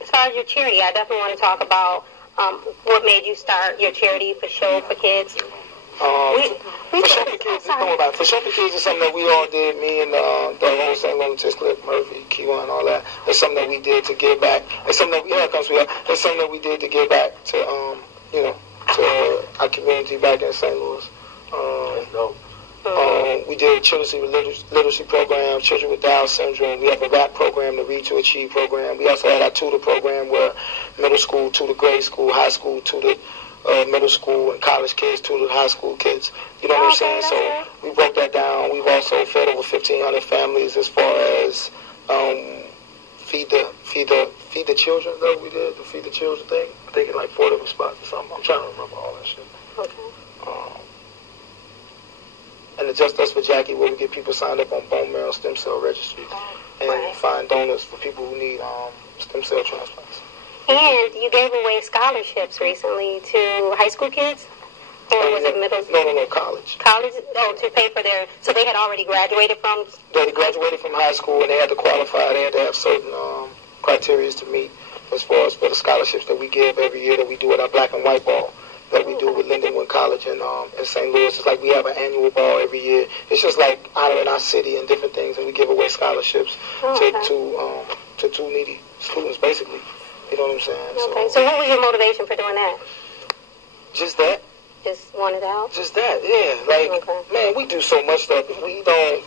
as far as your charity, I definitely want to talk about what made you start your charity for Show for Kids. For Show for Kids, For Show for Kids is something that we all did. Me and the whole St. Louis, Cliff, Murphy, Kiwa, and all that. It's something that we did to give back. It's something that It's something that we did to give back to to our community back in St. Louis. That's dope. We did children's literacy program, children with Down syndrome. We have a rap program, the Read to Achieve program. We also had our tutor program where middle school tutor grade school, high school tutor middle school, and college kids tutor high school kids. You know what I'm saying? So we broke that down. We've also fed over 1,500 families as far as feed the children. Though we did the feed the children thing. I think in like 4 different spots or something. I'm trying to remember all that shit. Okay. And the Just Us for Jackie, where we get people signed up on bone marrow stem cell registry and find donors for people who need stem cell transplants. And you gave away scholarships recently to high school kids? Or was it middle school? No, college. College? Oh, to pay for their... So they had already graduated from... They graduated from high school, and they had to qualify. They had to have certain criteria to meet as far as for the scholarships that we give every year that we do at our Black and White Ball that we do with Lindenwood College in St. Louis. It's like we have an annual ball every year. It's just like honoring our city and different things, and we give away scholarships to two needy students, basically. You know what I'm saying? Okay. So what was your motivation for doing that? Just that. Just wanted out? Just that, yeah. Like, man, we do so much stuff. We don't,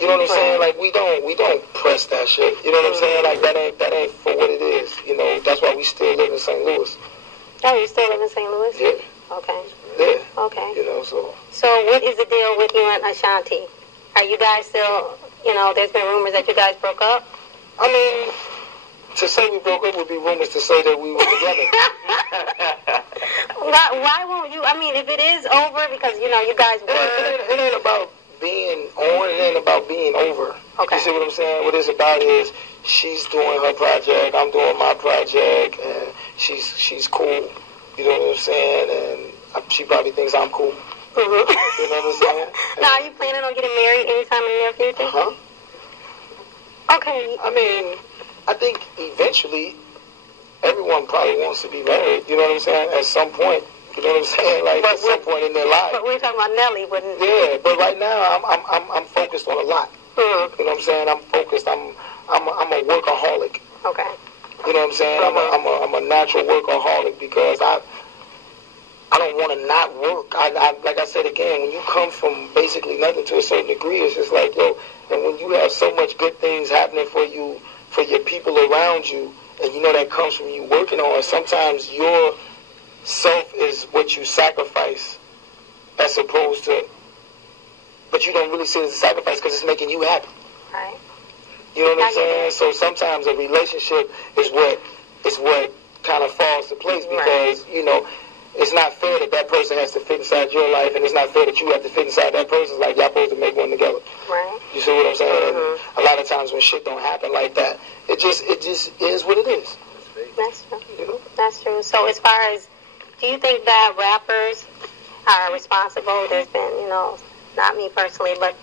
you know what I'm saying? Like, we don't press that shit. You know what I'm saying? Like, that ain't for what it is. You know, that's why we still live in St. Louis. Oh, you still live in St. Louis? Yeah. Okay. Yeah. Okay. You know, so. So what is the deal with you and Ashanti? Are you guys still, there's been rumors that you guys broke up? I mean, to say we broke up would be rumors to say that we were together. Why won't you? I mean, if it is over, because, you guys were... It ain't about being on, it ain't about being over. Okay. You see what I'm saying? What it's about is she's doing her project, I'm doing my project, and she's cool. You know what I'm saying? And she probably thinks I'm cool. Mm-hmm. You know what I'm saying? Now, are you planning on getting married anytime in the near future? Okay. I mean, I think eventually everyone probably wants to be married. You know what I'm saying? At some point. You know what I'm saying? Like at some point in their life. But we're talking about Nelly, wouldn't? Yeah, but right now I'm focused on a lot. Mm-hmm. You know what I'm saying? I'm focused. I'm a workaholic. Okay. You know what I'm saying? I'm a natural workaholic because I don't want to not work. Like I said again, when you come from basically nothing to a certain degree, it's just like, yo, and when you have so much good things happening for you, for your people around you, and that comes from you working on, sometimes your self is what you sacrifice as opposed to, but you don't really see it as a sacrifice because it's making you happy. Right. You know what I'm saying? So sometimes a relationship is what kind of falls to place because, it's not fair that person has to fit inside your life, and it's not fair that you have to fit inside that person. It's like y'all supposed to make one together. Right. You see what I'm saying? Mm-hmm. A lot of times when shit don't happen like that, it just is what it is. That's true. That's true. So as far as, do you think that rappers are responsible? There's been, not me personally, but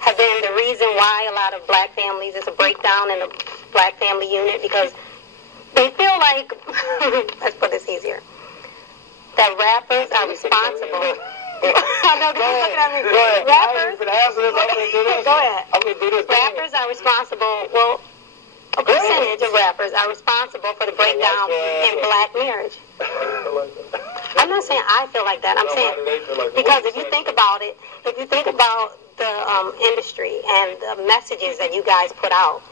have been the reason why a lot of black families, is a breakdown in the black family unit because they feel like, let's put this easier, that rappers are responsible. I know, this is looking at me. Go ahead. Rappers, Go ahead. I'm going to do this. Rappers are responsible, well, a percentage of rappers are responsible for the breakdown in black marriage. I'm not saying I feel like that. I'm saying because if you think about it, if you think about the industry and the messages that you guys put out,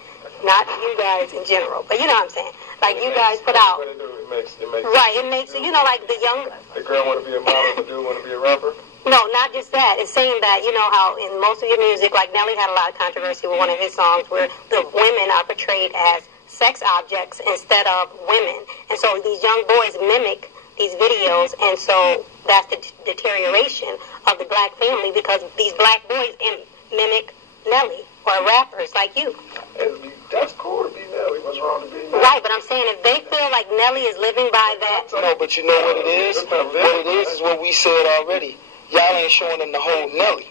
not you guys in general, but you know what I'm saying. Like you guys put out. It makes like the young. The girl want to be a model, the dude want to be a rapper. No, not just that. It's saying that, how in most of your music, like Nelly had a lot of controversy with one of his songs where the women are portrayed as sex objects instead of women. And so these young boys mimic these videos, and so that's the deterioration of the black family because these black boys mimic Nelly or rappers like you. That's cool to be Nelly. What's wrong to be Nelly? Right, but I'm saying if they feel like Nelly is living by that. No, but you know what it is? What it is what we said already. Y'all ain't showing them the whole Nelly.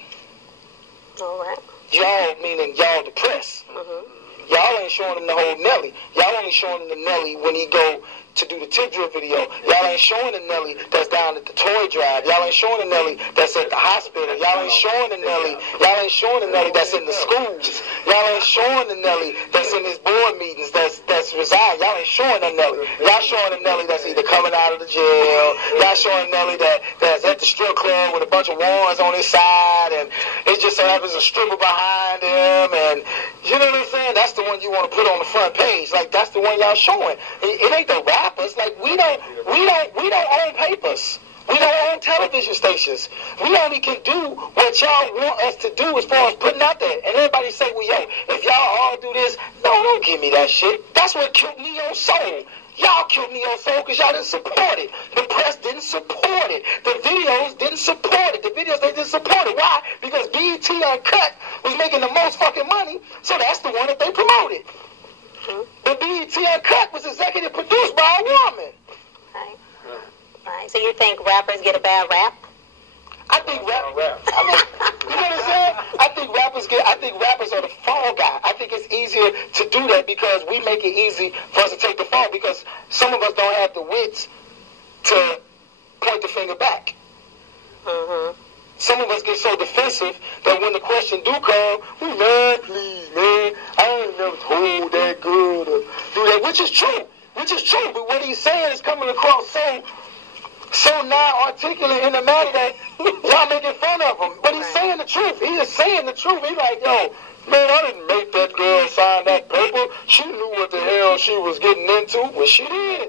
All right. Y'all, meaning y'all the press. Mm-hmm. Y'all ain't showing him the whole Nelly. Y'all only showing him the Nelly when he go to do the tip drill video. Y'all ain't showing the Nelly that's down at the toy drive. Y'all ain't showing the Nelly that's at the hospital. Y'all ain't showing the Nelly. Y'all ain't showing the Nelly that's in the schools. Y'all ain't showing the Nelly that's in his board meetings that's resigned. Y'all ain't showing the Nelly. Y'all showing the Nelly that's either coming out of the jail. Y'all showing Nelly that's at the strip club with a bunch of wands on his side, and it just so happens a stripper behind him, and you know what I'm saying? That's the one you want to put on the front page. Like, that's the one y'all showing. It ain't the rappers. Like, we don't own papers. We don't own television stations. We only can do what y'all want us to do as far as putting out there. And everybody say, well, yo, if y'all all do this, no, don't give me that shit. That's what killed Neo's soul. Y'all killed Neo's soul because y'all didn't support it. The press didn't support it. The videos didn't support it. The videos, they didn't support it. Why? Because BET Uncut was making the most fucking money, so that's the one that they promoted. The BET Uncut was executive produced by a woman. Right. Right. So you think rappers get a bad rap? I think you know what I'm saying? I think rappers are the fall guy. I think it's easier to do that because we make it easy for us to take the fall because some of us don't have the wits to point the finger back. Mm-hmm. Some of us get so defensive that when the question do come, we man, please, man, I ain't never told that girl to do that, which is true. But what he's saying is coming across so non-articulate in the matter that y'all making fun of him. But he's saying the truth. He is saying the truth. He's like, yo, man, I didn't make that girl sign that paper. She knew what the hell she was getting into. Well, she did.